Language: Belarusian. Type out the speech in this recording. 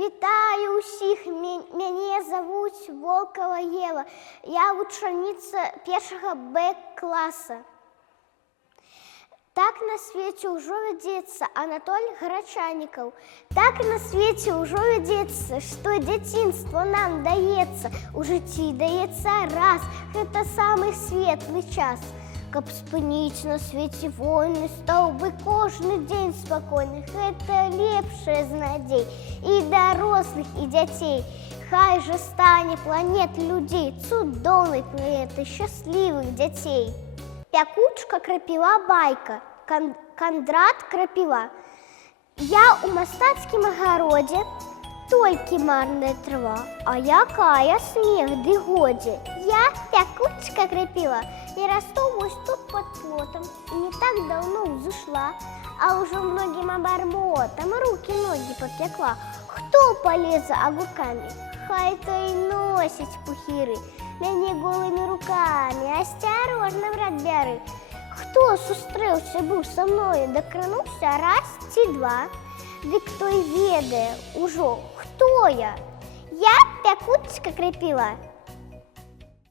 Вітаю усіх, мяне завуць Волкова Ева. Я вучаніца першага Б-класа. Так на свеце ўжо вядзецца Анатоль Грачанікаў. Так на свеце ўжо вядзецца, што дзяцінства нам даецца. У жыцці даецца раз, гэта самы светлы час. Каб спыніць на свеце войны, стаў бы кожны дзень спакойны. Гэта лепшая з надзей і дарослых, і дзяцей. Хай жа стане планет людзей, цудоўнай планеты, шчаслівых дзяцей. Пякучка крапіва байка, Кандрат крапіва. Я ў мастацкім агародзе, толькі марная трава, а якая смех ды годзе. Я пякучка крапіва, я расту вось тут под плотом, і не так давно ўзышла, а ўжо многім абармотам рукі-ногі папякла. Хто палез за агуркамі? Хай то і носіць пухіры, мяне голымі рукамі, асцярожна, брат, бяры. Хто сустрэўся быў са мною, дакрануўся раз ці два, дык той ведае ўжо, хто я. Я пякучка крапіва.